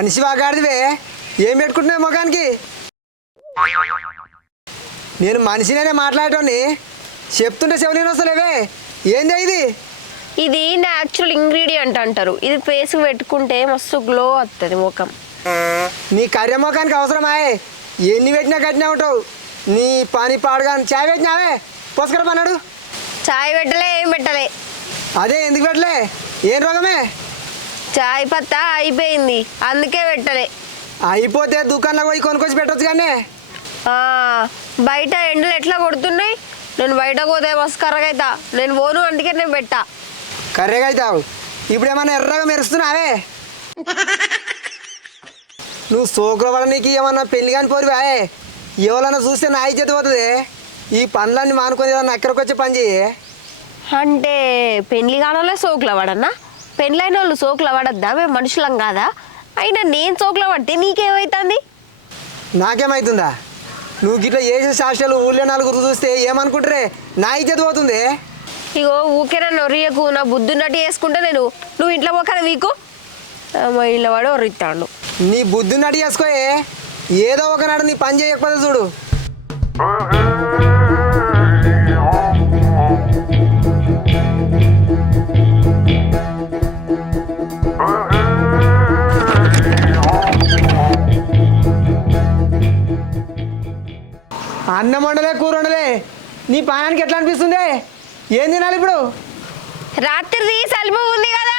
మనిషి వాగాడివే ఏం పెట్టుకుంటున్నావు ముఖానికి? నేను మనిషినే మాట్లాడటోని చెప్తుంటే చెవులేని వస్తలేవే. ఏంది ఇది? ఇది న్యాచురల్ ఇంగ్రీడియంట్ అంటారు. ఇది ఫేస్ పెట్టుకుంటే మస్తు గ్లో వస్తుంది ముఖం. నీ కర్రె ముఖానికి అవసరమాయే. ఎన్ని పెట్టినా కట్టినా ఉంటావు. నీ పని పాడుగా చాయ్ పెట్టినావే. పోసుకర పన్నాడు చాయ్ పెట్టలే ఏం పెట్టలే. అదే ఎందుకు పెట్టలే? ఏం రోగమే? చాయ్ పత్తా అయిపోయింది. అందుకే పెట్టలే. అయిపోతే దుకాణంలో పోయి కొనుక్కొచ్చి పెట్టొచ్చు కానీ బయట ఎండలు ఎట్లా కొడుతున్నాయి? నేను బయట పోతే మస్తు కర్రగైతా. నేను పోను అందుకే నేను పెట్టా. కర్రెగా అవుతావు ఇప్పుడు ఏమన్నా ఎర్రగా మెరుస్తున్నావే? నువ్వు సోకుల నీకు ఏమన్నా పెళ్ళి కాని పోరివే ఎవరన్నా చూస్తే నా ఇజ్జత పోతుంది? ఈ పనులన్నీ మానుకొని ఏదన్నా అక్కడికి వచ్చే పని చెయ్యి అంటే పెళ్ళి కానోళ్ళే సోకులు పడన్నా పెళ్ళైన వాళ్ళు సోకులు పడద్దా? మేము మనుషులం కాదా? అయినా నేను సోకులు పడితే నీకేమవుతుంది నాకేమవుతుందా నువ్వు గిట్లా చేసే సాక్ష్యాలు ఊళ్ళో నలుగురు చూస్తే ఏమనుకుంటారే? నా ఇజ్జత పోతుంది? ఇగో ఊకేనా నొరియకు నా బుద్ధున్నట్టు చేసుకుంటే నేను. నువ్వు ఇంట్లో పోకన వీకు మా ఇళ్ళ వాడు ఒర్రిస్తాడు నీ బుద్ధి నడి చేసుకోయే ఏదో ఒకనాడు నీ పని చేయకపోతే చూడు. అన్నం వండలే కూర వండలే నీ పానానికి ఎట్లా అనిపిస్తుంది? ఏం తినాలి ఇప్పుడు? రాత్రిది సలుపు ఉంది కదా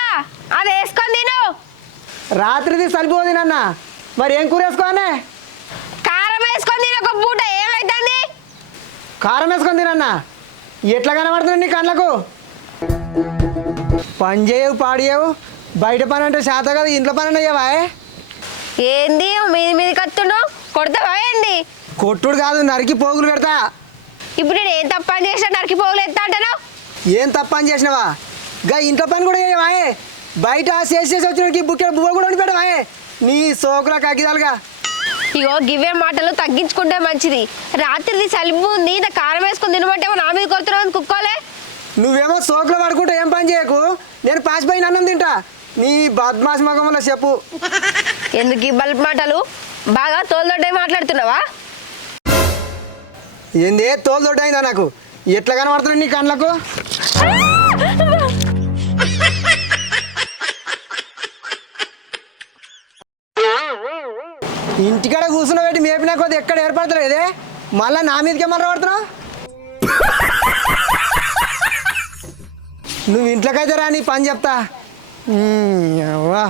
అది వేసుకొని తిను. రాత్రిది సరిపోదు నాన్న. మరి ఏం కూర వేసుకోవానే కారం వేసుకొని తిను ఒక పూట ఏమవుతుంది కారం వేసుకొని తినన్న ఎట్లా కనబడుతుంది నీ కళ్ళకు? పని చేయవు పాడు చేయవు. బయట పని అంటే శాత కదా ఇంట్లో పని అయ్యావా ఏంది మీది మీది కత్తున్నావు కొడతావా ఏంది? కొట్టుడు కాదు నరికి పోగులు పెడతా. ఇప్పుడు నేను ఏం తప్ప అని చేసినా నరికి పోగులు ఎత్తా అంటాను? ఏం తప్ప అని చేసినావా? గా ఇంట్లో పని కూడా చేయవా బయట చేసి చేసి వచ్చిన బుక్కే బువ్వ కూడా పెట్టవా నీ సోకుల కగ్గిదాలుగా ఇగో గివే మాటలు తగ్గించుకుంటే మంచిది. రాత్రిది సలుపు ఉంది నా కారం వేసుకొని తినమంటే నా మీద కొడుతున్నావు కుక్కోలే? నువ్వేమో సోకులు పడుకుంటే ఏం పని చేయకు? నేను పాసిపోయిన అన్నం తింటా. నీ బద్మాసి మగంలో చెప్పు. ఎందుకు ఈ బల్బ్ మాటలు? బాగా తోలుదొడ్డే మాట్లాడుతున్నావా? ఏంది? తోలు దొడ్డైందా నాకు? ఎట్లా కనబడుతుంది నీ కళ్ళకు? ఇంటికాడ కూర్చున్న పెట్టి మేపినా కొద్ది ఎక్కడ ఏర్పడతలేదే మళ్ళా నా మీదకే మళ్ళీ పడుతున్నావు? నువ్వు ఇంట్లోకైతే రా నీ పని చెప్తా. వా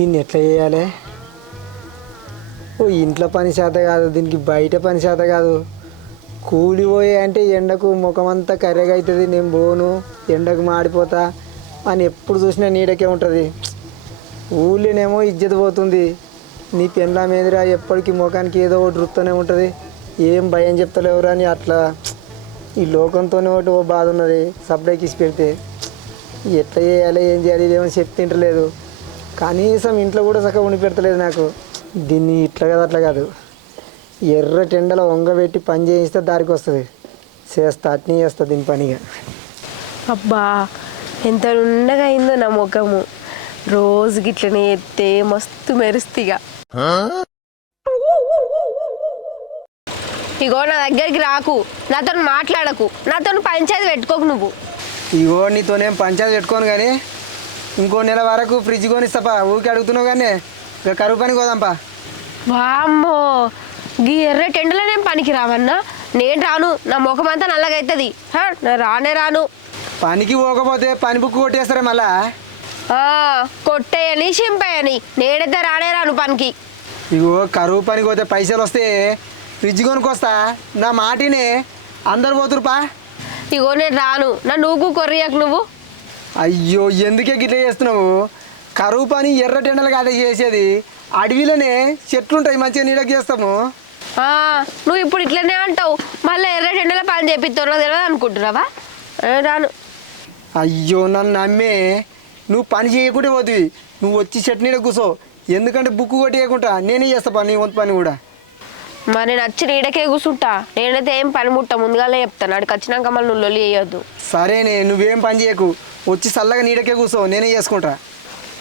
దీన్ని ఎట్లా చేయాలి? ఓ ఇంట్లో పని చేత కాదు దీనికి బయట పని చేత కాదు. కూలిపోయే అంటే ఎండకు ముఖమంతా కర్రెగా అవుతుంది నేను పోను ఎండకు మాడిపోతా అని ఎప్పుడు చూసినా నీడకే ఉంటుంది. ఊళ్ళోనేమో ఇజ్జత పోతుంది. నీ పెండ్లా మీదరా ఎప్పటికీ ముఖానికి ఏదో ఒకటి రుత్తనే ఉంటుంది. ఏం భయం చెప్తలేవురా అని అట్లా. ఈ లోకంతోనే ఒకటి ఓ బాధ ఉన్నది సప్లైకి ఇచ్చి పెడితే. ఎట్లా చేయాలి ఏం చేయాలి ఇదేమో చెప్తింటలేదు కనీసం ఇంట్లో కూడా చక్కగా ఉండి పెడతలేదు నాకు. దీన్ని ఇట్లా కాదు అట్లా కాదు. ఎర్ర టెండలో వంగబెట్టి పని చేయిస్తే దారికి వస్తుంది. చేస్తా అట్నే చేస్తా దీని పనిగా. అబ్బా ఎంత ఉండగా అయిందో నా ముఖము. రోజు గిట్లనే ఎత్తే మస్తు మెరుస్తిగా ఇగో. నా దగ్గరికి రాకు. నాతో మాట్లాడకు. నాతో పంచాయతీ పెట్టుకోకు నువ్వు. ఇగో నీతోనేం పంచాయతీ పెట్టుకోను కానీ ఇంకో నెల వరకు ఫ్రిడ్జ్ కొనిస్తాపా ఊరికి అడుగుతున్నావు కానీ ఇక కరువు పనికి పోదాంపా. వామ్మో గీ ఎర్ర టెండలో నేను పనికి రావన్నా? నేను రాను నా ముఖం అంతా నల్లగైతుంది. హా, నేను రానే రాను. పనికి పోకపోతే పని బుక్ కొట్టేస్తారా మళ్ళా? ఆ, కొట్టేయని చింపేయని. నేనైతే రానే రాను పనికి. ఇగో కరువు పనికి పోతే పైసలు వస్తే ఫ్రిడ్జ్ కొనుక్కొస్తా నా మాటినే. అందరు పోతురుపా ఇగో నేను రాను. నా నువ్వు కొర్రియకు నువ్వు. అయ్యో ఎందుకే గిట్ల చేస్తున్నావు? కరువు పని ఎర్ర టెండలు కాదే చేసేది. అడవిలోనే చెట్లు ఉంటాయి మంచిగా నీడకి చేస్తాము. ఆ, నువ్వు ఇప్పుడు ఇట్లనే అంటావు. మళ్ళీ ఎర్ర టెండలో పని చేపిస్తావు తెలియదు అనుకుంటున్నావా? నేను రాను. అయ్యో నన్ను నమ్మే. నువ్వు పని చేయకుంటే పోతుంది నువ్వు వచ్చి చెట్టు నీడ కూసో. ఎందుకంటే బుక్ కొట్టేయకుండా నేనే చేస్తా పని వంతు పని కూడా. మరి నేను వచ్చి నీడకే కూర్చుంటా నేనైతే ఏం పని ముట్ట ముందుగానే చెప్తాను అడికి వచ్చినాక మళ్ళీ నువ్వు లొల్లి వేయొద్దు సరేనే నువ్వేం పని చేయకు. వచ్చి చల్లగా నీడకే కూర్చో నేనే చేసుకుంటా.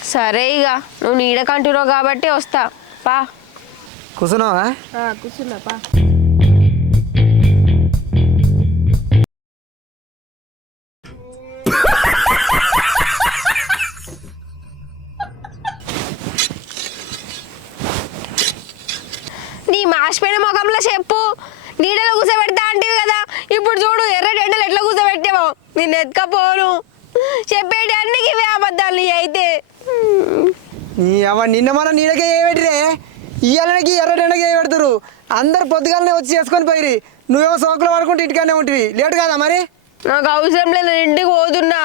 సరే ఇక నువ్వు నీడకంటున్నావు కాబట్టి వస్తా. పా. కూర్చున్నావా కూర్చున్నా పా. నీ మాసిపోయిన ముఖంలో చెప్పు. నీడలో కూర్చోబెడతా అంటివి కదా. ఇప్పుడు చూడు ఎర్రటి ఎండలు ఎట్లా కూర్చోబెట్టావో నేను ఎత్తుకపోను. చెప్పేటి అన్ని ఇవే అబద్ధాలు నీ అయితే. నీ అవ నిన్న మన నీడకే ఏ పెట్టిరే ఇయ్యాలకి ఎర్రటెండకి ఏ పెడతారు అందరు పొద్దుగాలనే వచ్చి చేసుకొని పోయిరి నువ్వేమో సోకులు పడుకుంటే ఇంటికానే ఉంటుంది లేట్ కాదా మరి? నాకు అవసరం లేదు నేను ఇంటికి పోతున్నా.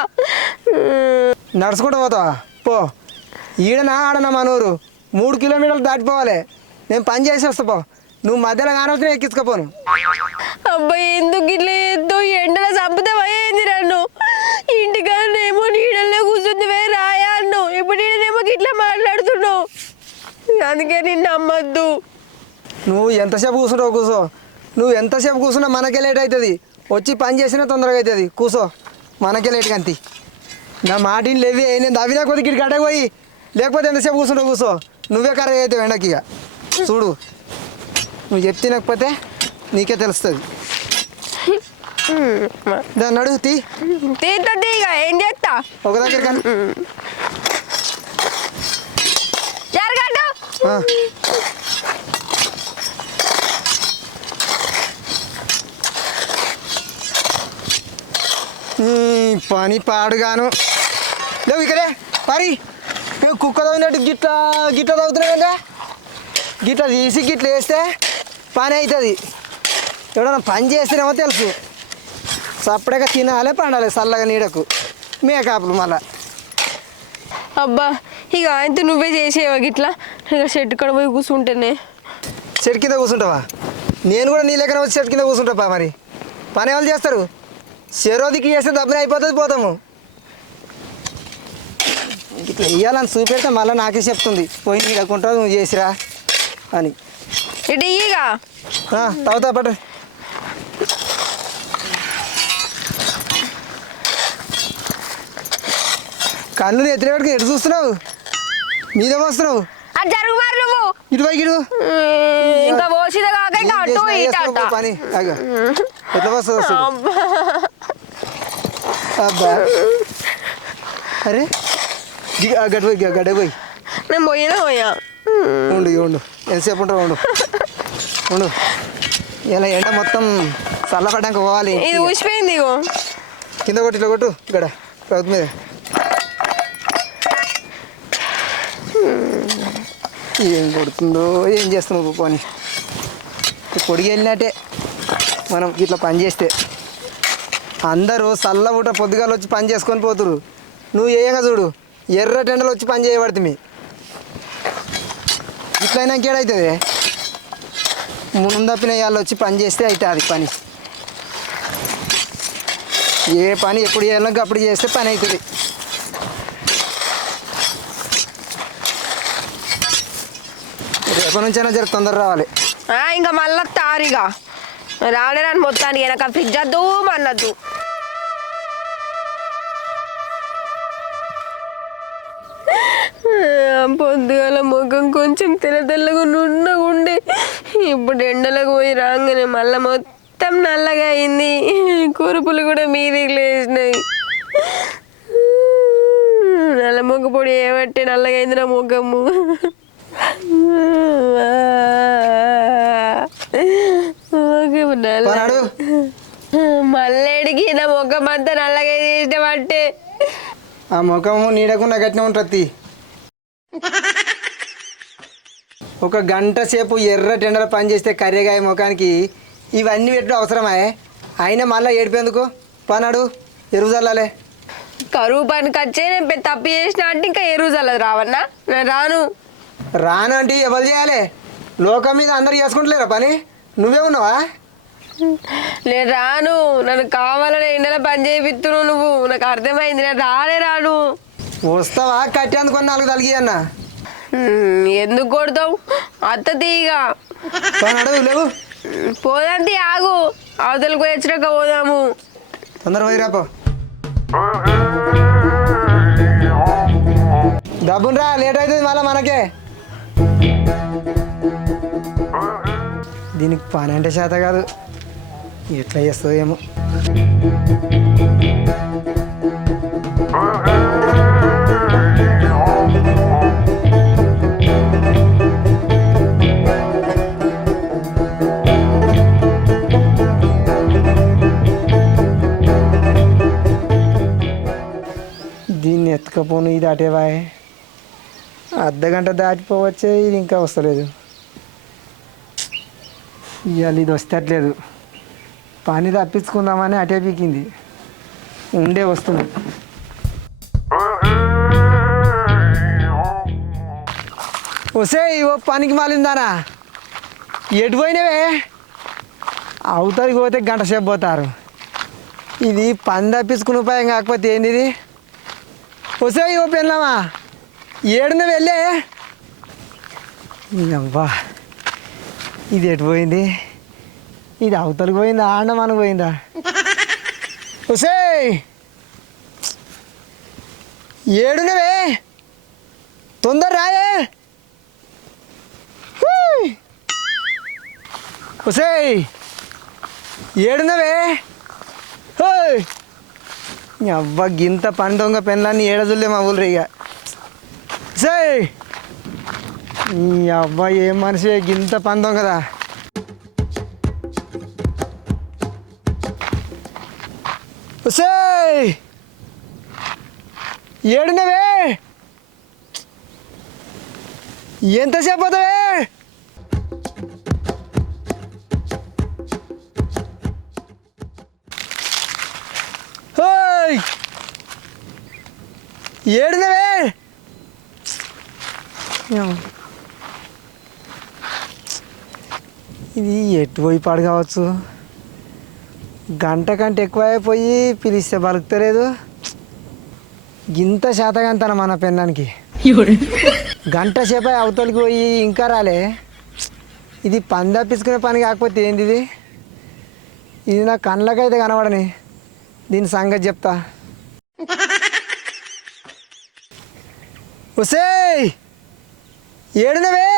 నడుచుకుంటూ పోతావా? పో. ఈడనా ఆడనా మన ఊరు? మూడు కిలోమీటర్లు దాటిపోవాలి. నేను పని చేసి వస్తా పో. నువ్వు మధ్యలో కానవసరం ఎక్కించుకోపోను. అబ్బాయి ఎందుకు ఇట్లా ఎద్దు ఎండలో చంపుతావు అయ్యింది నన్ను? ఇంటికాడనేమో నీడల్లో కూర్చుంది వే రాయా అన్ను. ఇప్పుడు నేనేమో ఇట్లా మాట్లాడుతున్నావు. అందుకే నిన్ను నమ్మద్దు. నువ్వు ఎంతసేపు కూర్చుంటావు కూర్చో. నువ్వు ఎంతసేపు కూర్చున్నా మనకే లేట్ అవుతుంది వచ్చి పని చేసినా తొందరగా అవుతుంది కూర్చో. మనకే లేట్ కంతి నా మాటిని లేవి నేను దవ్వినా కొద్దికి గడ్డకు పోయి. లేకపోతే ఎంతసేపు కూర్చుంటావు కూర్చో. నువ్వే కర్ర అవుతావు ఎండకి ఇక. చూడు. నువ్వు చెప్తే నీకే తెలుస్తుంది. దాన్ని అడుగు తీ. ఏం చేస్తా? ఒక దగ్గర కానీ పని పాడుగాను. లేవు ఇక్కడే పరి. కుక్క తవ్వినట్టు గిట్ల గిట్ల తవ్వుతున్నాడంటే గిట్ల తీసి గిట్ల వేస్తే పని అవుతుంది. ఎవడన్నా పని చేస్తేనేమో తెలుసు. సపరేట్గా తినాలి పండాలి చల్లగా నీడకు. మేకాపులు మళ్ళా. అబ్బా ఇక ఆయనతో నువ్వే చేసేవా గిట్లా? ఇక షెడ్ కడ పోయి కూర్చుంటేనే చెట్టు కింద కూర్చుంటావా నేను కూడా నీ లెక్కన వచ్చి చెట్టు కింద కూర్చుంటా మరి? పని ఎవరు చేస్తారు? చెరోదికి చేస్తే దబ్బున అయిపోతుంది పోతాము. ఇట్లా ఇవ్వాలని చూపెడితే మళ్ళీ నాకే చెప్తుంది. పోయి నీడకుంటా నువ్వు చేసిరా. అని. ఇటు ఆ, తాగుతా పట్టు. కళ్ళు ఎత్తిరేవాడికి ఎటు చూస్తున్నావు? మీద వస్తున్నావు? అది జరుగు మరి నువ్వు. ఇటు ఉమ్, ఇంకా పోసిద కాక ఇంకా అటు ఇటు. పని. ఎట్లా వస్తుంది అబ్బా. అరే గడ్డ పోయి గడ్డ పోయి. నేను పోయినా పోయా. ఉండు ఉండు. ఎంతసేపు ఉంటావు ఉండు. ఉండు. ఇలా ఎండ మొత్తం చల్లపడ్డాక పోవాలి. ఇది ఊసిపోయింది ఇగో. కింద కొట్టు ఇట్లా కొట్టు. గడ ప్రభుత్వ మీద. ఏం కొడుతుందో ఏం చేస్తున్నావు పోనీ. పొడిగి వెళ్ళినట్టే మనం ఇట్లా పని చేస్తే. అందరూ చల్ల పూట పొద్దుగాలు వచ్చి పని చేసుకొని పోతురు నువ్వు ఏయంగా చూడు. ఎర్ర టెండలు వచ్చి పని చేయబడుతుంది ఇట్లయినా ఇంకేడవుతుంది ముందప్పిన వాళ్ళు వచ్చి పని చేస్తే అవుతుంది పని. ఏ పని ఎప్పుడు చేయాలో అప్పుడు చేస్తే పని అవుతుంది రేపటి నుంచైనా జర తొందర రావాలి. ఆ, ఇంకా మళ్ళీ తారిగా. రానే మొత్తానికి వెనక ఫ్రిడ్జ్ వద్దు మన్నద్దు పొద్దుగాల ముఖం కొంచెం తెల్ల తెల్లగా నున్నగా ఉండే. ఇప్పుడు ఎండలకు పోయి రాగానే మళ్ళీ మొత్తం నల్లగా అయింది. కురుపులు కూడా మీదికి లేచినాయి. నల్ల మొగ్గ పొడి ఏమంటే నల్లగా అయింది నా ముఖము. మల్లెడికి నా ముఖం అంతా నల్లగా చేసినట్టే ఆ ముఖము నీడకుండా గట్టినే ఉంటుంది ఒక గంట సేపు ఎర్ర టెండర్ పని చేస్తే కర్రెగాయ ముఖానికి ఇవన్నీ పెట్టడం అవసరమా అయినా మళ్ళీ ఏడిపోయేందుకు పనాడు ఎరువు చల్లాలే కరువు పనికి వచ్చే నేను తప్పు చేసిన అంటే ఇంకా ఎరువు చల్లదు రావన్నా? నేను రాను. రాను అంటే ఎవరు చేయాలి? లోకం మీద అందరు చేసుకుంటలేరా పని? నువ్వే ఉన్నావా? నేను రాను. నన్ను కావాలని ఎండలో పని చేపిస్తున్నావు నువ్వు. నాకు అర్థమైంది. నేను రానే రాను. వస్తావా? కట్టేందుకు నాలుగు తలిగి అన్న. ఎందుకు కొడతావు? అత్త తీగా లేవు. పోదంతి ఆగు. అవతలకు పోయి వచ్చినాక పోదాము. తొందర పోయి రాపో డబ్బును రా లేట్ అవుతుంది మళ్ళీ మనకే. దీనికి పని అంటే చేత కాదు. ఎట్లా చేస్తుందో ఏమో ఇది అటేవాయ్ అర్ధ గంట దాటిపోవచ్చే ఇది ఇంకా వస్తలేదు. ఇవాళ ఇది వస్తట్లేదు. పని తప్పించుకుందామని అటే పీకింది. ఉండే వస్తుంది. వసే ఓ పనికి మాలిందానా? ఎటు పోయినవే? అవతలికి పోతే గంట సేపు పోతారు. ఇది పని తప్పించుకుని ఉపాయం కాకపోతే ఏంది ఇది వసే ఓ పెళ్ళామా? ఏడున వెళ్ళే. అబ్బా ఇది ఎటు పోయింది? ఇది అవతలకు పోయిందా? ఆండ మనకు పోయిందా? వసే ఏడునవే తొందర రాయే. వసే ఏడునవే హోయ్. అవ్వ గింత పని దొంగ పెన్లన్నీ ఏడజుల్లే మా ఊళ్ళు ఇక సే అవ్వ ఏం మనిషి గింత పని దొంగదా? సే ఏడునవే ఎంతసేపు పోతావే ఏడునవే ఏం- ఇది ఎటు పోయి పాడు కావచ్చు? గంట కంటే ఎక్కువ అయిపోయి పిలిస్తే బలుకుతలేదు. గింత శాతగంతన మన పెన్నానికి. గంట సేపు అవతలికి పోయి ఇంకా రాలే. ఇది పని తప్పించుకునే పని కాకపోతే ఏంది ఇది ఇది నా కళ్ళకైతే కనబడని. దీని సంగతి చెప్తా. ఒసేయ్! ఏడునవే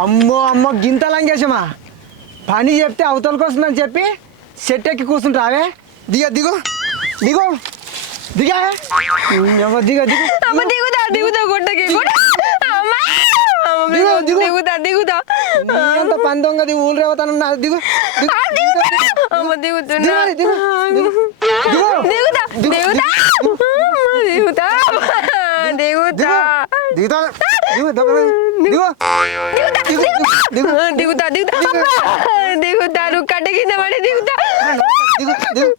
అమ్మో అమ్మో గింత లంగేశమా? పని చెప్తే అవతలకి వస్తుందని చెప్పి సెట్ ఎక్కి కూర్చుంటావే? దిగ దిగు. దిగు. దిగా. దిగ దిగ. దిగు అమ్మ దిగుతా దిగు, దిగు. దిగుతా దిగుతా అంత దిగు ఊళ్ళు రేవతాను దిగు దిగుతా. అమ్మ దిగుతున్నా దిగు, దిగు, దిగు. దిగుతా దిగు, దిగుతా దిగుతా దిగుతా దిగుతా దిగు దొంగ దిగు దిగు దిగు దిగుతా దిగుతా అబ్బా! దిగుతా నువ్వు కట్ట కింద పడి దిగుతా దిగు దిగు.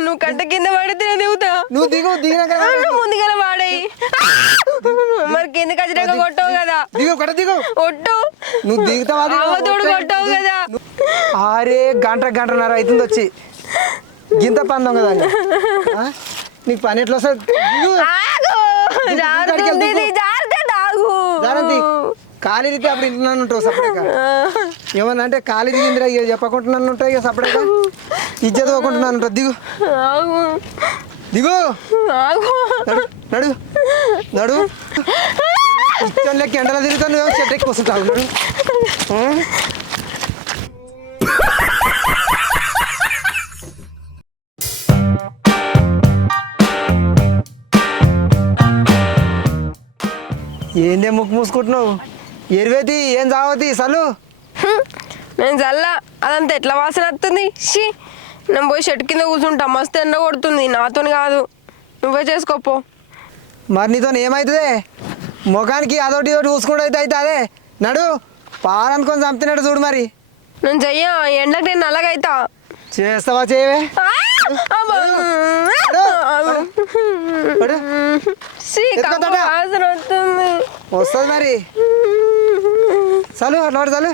నువ్వు కట్ట కింద పడితే దిగుతా. నువ్వు దిగు దిగినాక ముందుగా వాడాయి. మరి కిందకి వచ్చినాక కొట్టవు కదా. దిగు దిగు. ఒట్టు. నువ్వు దిగుతావా? అవ్వతోడు కొట్టవు కదా. ఆరే గంట గంటన్నర అవుతుంది వచ్చి. గింత దాన్ని ఆ? నీకు పని ఎట్లా వస్తుంది? రీతి అప్పుడు ఇంట్లో ఉంటావు సపరేట్గా. ఏమన్నా అంటే ఖాళీ దిగిందిరా ఇక చెప్పకుంటున్నాను ఉంటాయి ఇక సపరేట్గా ఇజ్జత పోకుంటున్నాను ఉంటావు దిగు. దిగు నడు నడు లెక్క ఎండలో తిరుగుతాను చెట్టు ఎక్కి వస్తుంటావు నడు? ఏందే ముక్కు మూసుకుంటున్నావు? ఎరువేతి ఏం చావతి సలు. నేను చల్ల. అదంతా ఎట్లా వాసన వస్తుంది? షీ నేను పోయి షెట్ కింద కూర్చుంటా. మస్తు ఎండ కొడుతుంది. నాతోని కాదు. నువ్వే చేసుకోపో. మరి నీతో ఏమవుతుంది ముఖానికి అదొకటి ఇదొకటి చూసుకుంటూ అయితే అయితే అదే నడు పాలనుకొని చంపుతున్నాడు చూడు మరి. నేను చెయ్య. ఎండకు నేను నల్లగైతా. చేస్తావా చేయవే? వస్తుంది. మరి. చాలు అట్లా చాలు.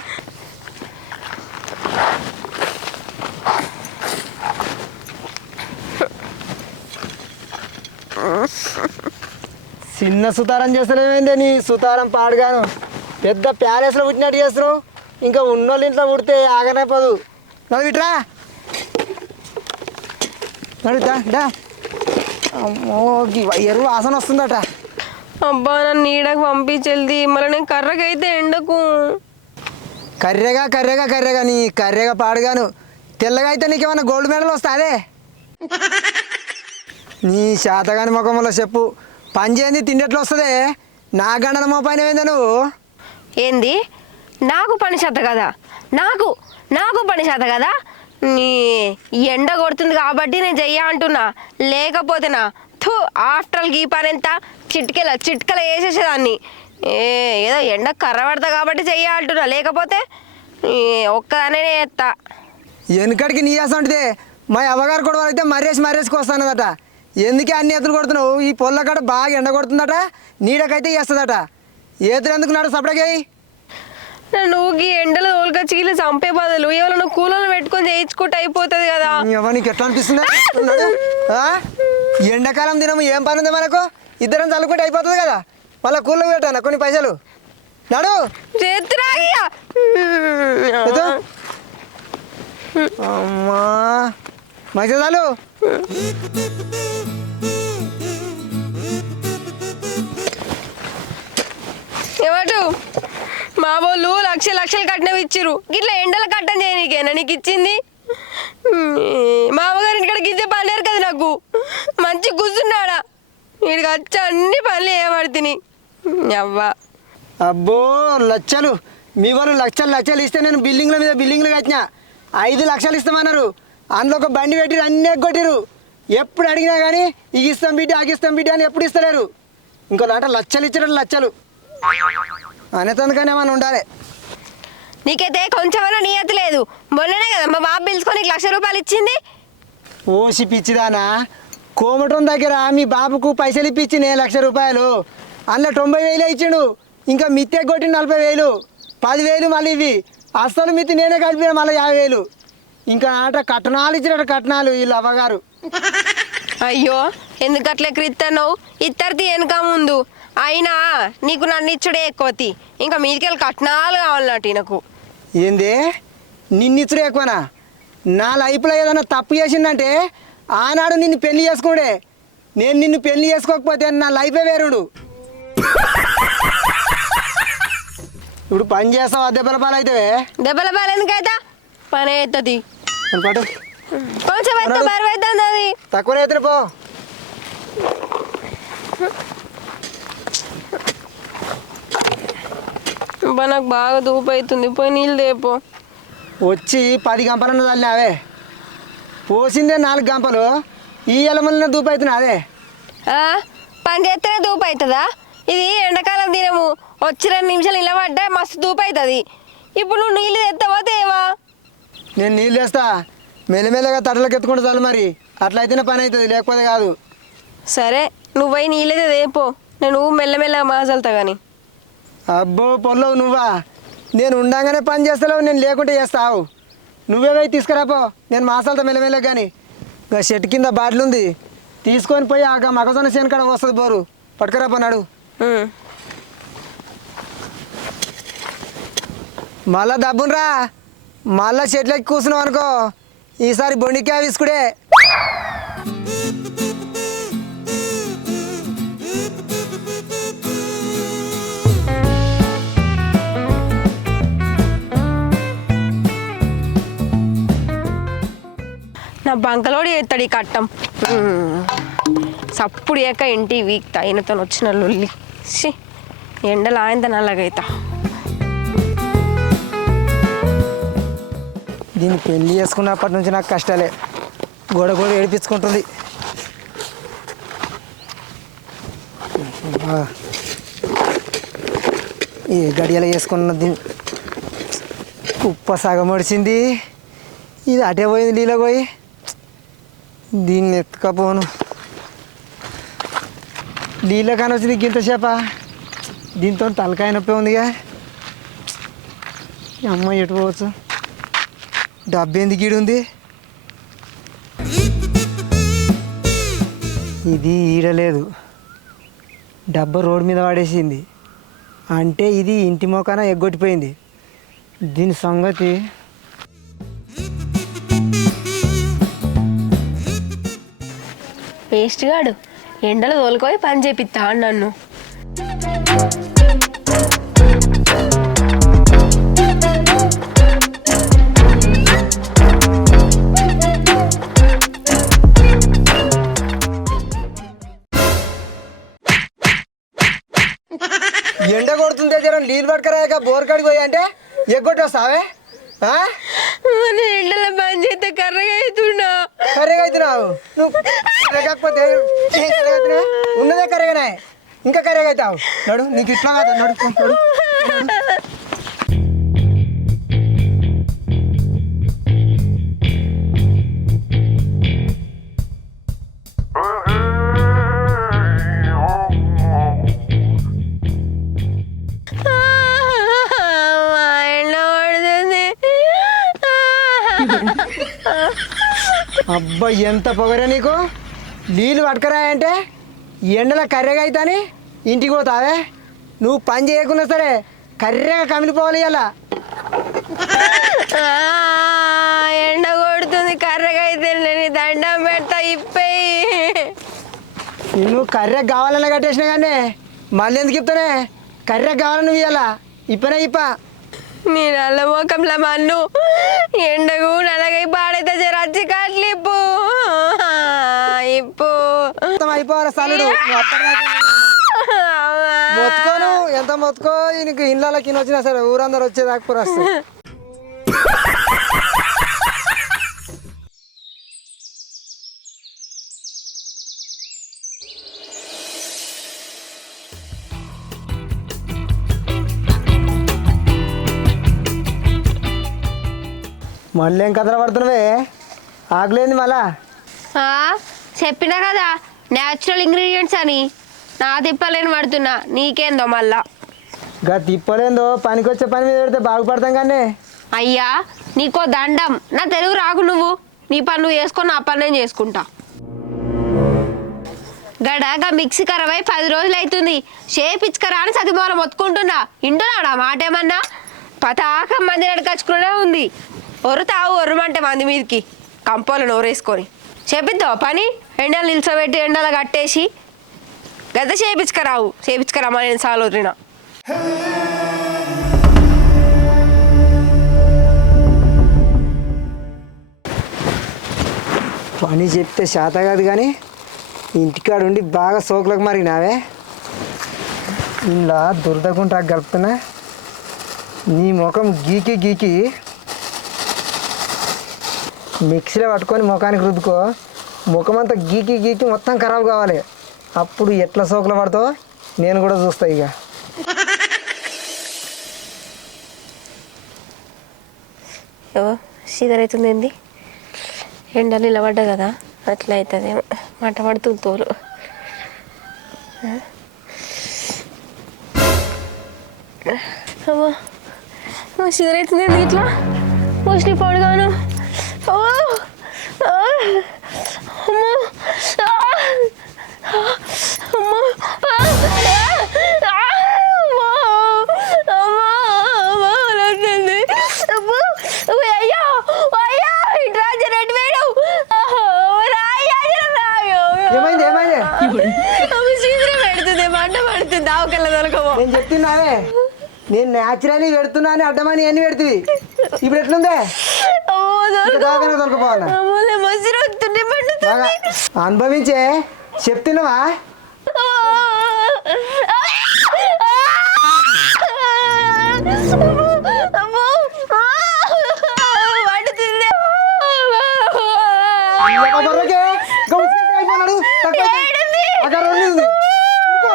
చిన్న సుతారం చేస్తలేమేందే నీ సుతారం పాడుగాను. పెద్ద ప్యాలెస్లో పుట్టినట్టు చేస్తున్నావు. ఇంకా ఉన్నోళ్ళు ఇంట్లో పుడితే ఆగనే పోదు. నవ్విట్రా నడు దా దా. అమ్మో గీ ఎరువు వాసన వస్తుందట. అబ్బా నన్ను నీడకు పంపించెల్ది. మళ్ళీ నేను కర్రకైతే ఎండకు. కర్రెగా కర్రెగా కర్రెగా నీ కర్రెగా పాడుగాను. తెల్లగా అయితే నీకేమన్నా గోల్డ్ మెడల్ వస్తాదే నీ శాతగాని ముఖంలో చెప్పు. పని చేయండి తిండెట్లు వస్తుంది? నా గండన మోపైన ఏందా నువ్వు? ఏంది? నాకు పని చేత కదా? నాకు నాకు పని చేత కదా? నీ ఎండ కొడుతుంది కాబట్టి నేను చెయ్య అంటున్నా. లేకపోతేనా థూ ఆఫ్టర్ ఈ పని ఎంత? చిట్కెల చిట్కల వేసేసేదాన్ని ఏ ఏదో ఎండ కర్ర పడతా కాబట్టి చెయ్య అంటున్నా. లేకపోతే ఒక్కదానే ఎత్తా వెనుకడికి నీ ఉంటుంది మా అవ్వగారు కూడా అయితే మర్రేసి మర్రేసుకు వస్తానదట. ఎందుకే అన్ని ఎత్తులు కొడుతున్నావు? ఈ పొల్ల కాడ బాగా ఎండ కొడుతుందట. నీడకైతే వేస్తుందట ఏతులు ఎందుకు నాడు సపడకేయి ఈ ఎండలో తోలుకొచ్చి వీళ్ళు చంపే బదులు ఎవరైనా కూలర్లు పెట్టుకొని చేయించుకుంటే అయిపోతుంది కదా. నీకు ఎట్లా అనిపిస్తుంది? ఎండాకాలం దినము ఏం పని ఉంది మనకు? ఇద్దరం చల్లుకుంటే అయిపోతుంది కదా. మళ్ళీ కూల్లో పెట్టాను కొన్ని పైసలు? నడు. అమ్మా. మంచిగా చాలు. ఏమటు మా వాళ్ళు లక్ష లక్షలు కట్నం ఇచ్చిర్రు. గిట్లా ఎండలు కట్టం చేయనీకేనా నీకు ఇచ్చింది? మా అమ్మగారి ఇంటికాడ ఇచ్చే పనిలేరు కదా నాకు. మంచి కూర్చున్నాడా వీడికి వచ్చి అన్ని పనులు తిని. అవ్వా అబ్బో లచ్చలు. మీ వాళ్ళు లక్షలు లక్షలు ఇస్తే నేను బిల్డింగ్ల మీద బిల్డింగ్లు కట్టినా. ఐదు లక్షలు ఇస్తామన్నారు. అందులో ఒక బండి పెట్టి అన్నీ ఎగ్గొట్టిరు ఎప్పుడు అడిగినా కానీ ఇగిస్తాం బిడ్డ ఆగిస్తాం బిడ్డ అని ఎప్పుడు ఇస్తలేరు. ఇంకో లాంట లచ్చలు ఇచ్చారు లచ్చలు. అనేతందుకని ఏమైనా ఉండాలి. నీకైతే కొంచెమైనా నియత లేదు. మొన్ననే కదా మా బాబు పిలుచుకొని నీకు లక్ష రూపాయలు ఇచ్చింది. ఓసి పిచ్చిదానా. కోమటం దగ్గర మీ బాబుకు పైసలు ఇప్పించి నేను లక్ష రూపాయలు. అందులో తొంభై వేలే ఇచ్చిండు. ఇంకా మిత్తే కొట్టి నలభై వేలు. పదివేలు మళ్ళీ ఇవి అస్సలు మిత్తి నేనే కలిపిన మళ్ళీ యాభై వేలు. ఇంకా ఆట కట్నాలు ఇచ్చినట్టు కట్నాలు వీళ్ళు అవ్వగారు అయ్యో ఎందుకు అట్లా క్రిత్తన్నావు వెనక ముందు. అయినా నీకు నన్ను ఇచ్చుడే ఎక్కువతి ఇంకా మీదికెళ్ళి కట్నాలు కావాలన్నట్టు నాకు ఏంది? నిన్నిచ్చుడు ఎక్కువనా? నా లైఫ్లో ఏదైనా తప్పు చేసిందంటే ఆనాడు నిన్ను పెళ్ళి చేసుకునే నేను నిన్ను పెళ్ళి చేసుకోకపోతే నా లైఫే వేరుడు. ఇప్పుడు పని చేస్తావు? అద్దె బలపాలు అయితే దెబ్బల బాల ఎందుకైతా? పని అవుతుంది పాటు కొంచెం అయితే అన్నాడు. బరువు అవుతుంది అది. తక్కువనే అయితే పో. అబ్బా, నాకు బాగా దూపు అవుతుంది పోయి నీళ్ళు దేపో వచ్చి పది గంపలన్న చల్లినావే పోసిందే నాలుగు గంపలు. ఈ ఎలమల్ని దూపైతున్నా అదే. ఆ, పని చేస్తేనే దూపు అవుతుందా ఇది ఎండాకాలం దినము. వచ్చి రెండు నిమిషాలు నిలబడ్డా మస్తు దూపు అవుతుంది ఇప్పుడు నువ్వు నీళ్ళు తెస్తావా తేవా? నేను నీళ్ళు వేస్తా మెల్లమెల్లగా తట్టలకు ఎత్తుకుంటూ చాలు మరి. అట్లయితేనే పని అవుతుంది లేకపోతే కాదు. సరే నువ్వు పోయి నీళ్ళైతే దేపో నేను మెల్లమెల్లగా మాసలుతా కానీ అబ్బో పొల్లవు నువ్వా? నేను ఉండంగానే పని చేస్తలేవు నేను లేకుంటే చేస్తావు. నువ్వే పోయి తీసుకురాపో నేను మాసాలతో మెల్లమెల్లగా కానీ ఇంకా చెట్టు కింద బాటిల్ ఉంది తీసుకొని పోయి ఆ మగజొన్న చేను కాడ వస్తుంది బోరు. పట్టుకురాపో నాడు. మళ్ళా డబ్బునరా మళ్ళా చెట్లకి కూర్చున్నావు అనుకో. ఈసారి బొండికాయ విసుకుడే. నా బంకలోడి ఎత్తాడు ఈ కట్టం. సప్పుడు ఏక ఇంటి వీక్ ఆయనతో వచ్చిన లొల్లి. షి ఎండలు ఆయన నల్లగైతా. దీన్ని పెళ్ళి చేసుకున్నప్పటి నుంచి నాకు కష్టాలే. గోడ గోడ ఏడిపించుకుంటుంది. ఈ గడియలు వేసుకున్న దీన్ని కుప్ప సగం ఒడిచింది ఇది అటే పోయింది నీళ్ళ పోయి. దీన్ని ఎత్తుకపోను. నీళ్ళ కానీ వచ్చింది గింతసేప దీంతో తలకాయ నొప్పి ఉందిగా. అమ్మ ఎటు పోవచ్చు? డబ్బు ఎందుకు ఉంది? ఇది ఈడలేదు. డబ్బా రోడ్డు మీద పడేసింది అంటే ఇది ఇంటి మొక్కన ఎగ్గొట్టిపోయింది. దీని సంగతి వేస్ట్ గాడు ఎండలు తోలుకొని పని చేపిస్తా నన్ను. ఎండ కొడుతుంటే జరం నీళ్ళు పట్టుకరాక బోర్ కాడికి పోయి అంటే ఎగ్గొట్టి వస్తావే ఎండల పని చేస్తే కర్రగా అవుతున్నా కర్రీగా అవుతున్నావు నువ్వు అవుతున్నావే? ఉన్నదే కర్రీగానే. ఇంకా కర్రీగా అవుతావు నడు నీకు ఇట్లా కాదు. నడు. అబ్బా ఎంత పొగరే నీకు? నీళ్ళు పట్టుకరాయంటే ఎండలో కర్రెగా అవుతాని ఇంటికి పోతావే? నువ్వు పని చేయకున్నా సరే కర్రెగా కమిలిపోవాలి ఇలా ఆ, ఎండ కొడుతుంది కర్రగా అయితే నేను దండం పెడతా ఇప్పేయి. నిన్ను కర్రెగా కావాలన్నా కట్టేసినా కానీ మళ్ళీ ఎందుకు ఇస్తానే కర్రెగా కావాలని నువ్వు ఇవ్వాలా ఇప్పనే ఇప్ప. నీ నల్ల ముఖంలో మన్ను. ఎండకు నల్లగై పాడైతే జర వచ్చి కట్లు ఇప్పు. అయిపోవాలి సలుడు? మొత్తుకోను ఎంత మొత్తుకో నీకు ఇళ్ళకి వచ్చినా సరే ఊరందరూ వచ్చేదాకా కూడా మళ్ళీ ఏం కథలు పడుతున్నావే? ఆకలేంది మళ్ళా? ఆ, చెప్పినా కదా న్యాచురల్ ఇంగ్రీడియంట్స్ అని. నా తిప్పలేని పడుతున్నా నీకేందో మళ్ళా. గా తిప్పలేందో పనికొచ్చే పని మీద పెడితే బాగుపడతాం కానీ. అయ్యా నీకో దండం. నా తెలుగు రాకు నువ్వు. నీ పని నువ్వు చేసుకొని నా పని నేను చేసుకుంటా. గడగా మిక్సీ కరవై పది రోజులు అవుతుంది షేపిచ్చుకరా అని సతిమూలం మొత్తుకుంటున్నా. ఇంటున్నాడా మాట ఏమన్నా పతాక మంది నడకచ్చుకునే ఉంది. ఒరుతావు ఒర్రమంటే మంది మీదకి. కంపోలు నోరేసుకొని. చేపిద్దావు పని? ఎండలు నిల్చోబెట్టి ఎండలు కట్టేసి. గద్ద చేపించుకరావు. చేపించుకరామా నేను సాలు వదిలినా పని చెప్తే శాత కాదు కానీ ఇంటికాడ ఉండి బాగా సోకులకు మరిగినావే ఇలా దురదకుండా గలుపుతున్నా నీ ముఖం గీకి గీకి మిక్సీలో పట్టుకొని ముఖానికి రుద్దుకో. ముఖం అంతా గీకి గీకి మొత్తం ఖరాబ్ కావాలి. అప్పుడు ఎట్లా సోకులు పడతావో నేను కూడా చూస్తా ఇక. ఏవో సీదర్ అవుతుంది ఏంది? ఎండ నిలబడ్డా కదా అట్లా అవుతుందేమో. మాట పడుతుంది తోలు. అమ్మా సీదర్ అవుతుంది ఏంది ఇట్లా? మోస్ట్లీ పడుగాను. ఏమైంది ఏమైంది? అమ్మ, సీదరే పెడుతుంది మంట పడుతుంది ఆవుకల్ల దొరకమో నేను చెప్తున్నావే. నేను న్యాచురల్లీ పెడుతున్నాను అడ్డమని ఎన్ని పెడుతుంది. ఇప్పుడు ఎట్లుందే? దాకా దొరకపోవాలా? అనుభవించే చెప్తున్నావా అమ్మో మండుతుంది ఒక బర్రెకే ఇంకా ఉసిరికాయ అయిపోయినాడు. తక్కువ అయితే. ఏడుంది? అక్కడ రెండు ఉంది. ఊరుకో.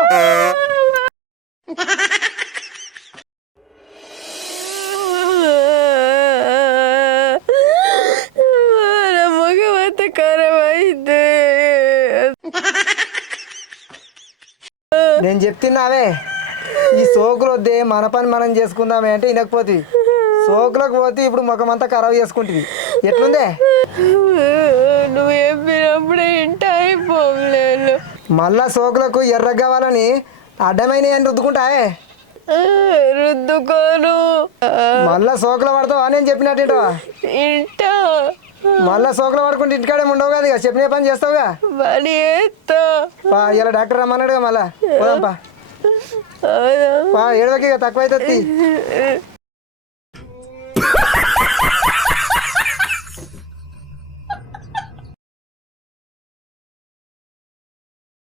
ముఖమంత కరమైంది నేను చెప్తున్నావే. ఈ సోకులు వద్దే మన పని మనం చేసుకుందామే అంటే వినకపోతే. సోకులకు పోతే ఇప్పుడు ముఖం అంతా ఖరాబ్ చేసుకుంటుంది. ఎట్లుందే? నువ్వు చెప్పినప్పుడే ఇంట అయిపోలేను మళ్ళా సోకులకు ఎర్ర కావాలని అడ్డమైన అని రుద్దుకుంటాయే రుద్దుకోను. మళ్ళా సోకులు పడతావా? నేను చెప్పినట్టేటో ఇంటా. మళ్ళా సోకులు పడుకుంటే ఇంటికాడే ఉండవు కదా ఇక. చెప్పిన పని చేస్తావుగా? ఇలా డాక్టర్ రమ్మన్నాడుగా మళ్ళా. పోదాంపా ఏడవకి తక్కువ అవుతుంది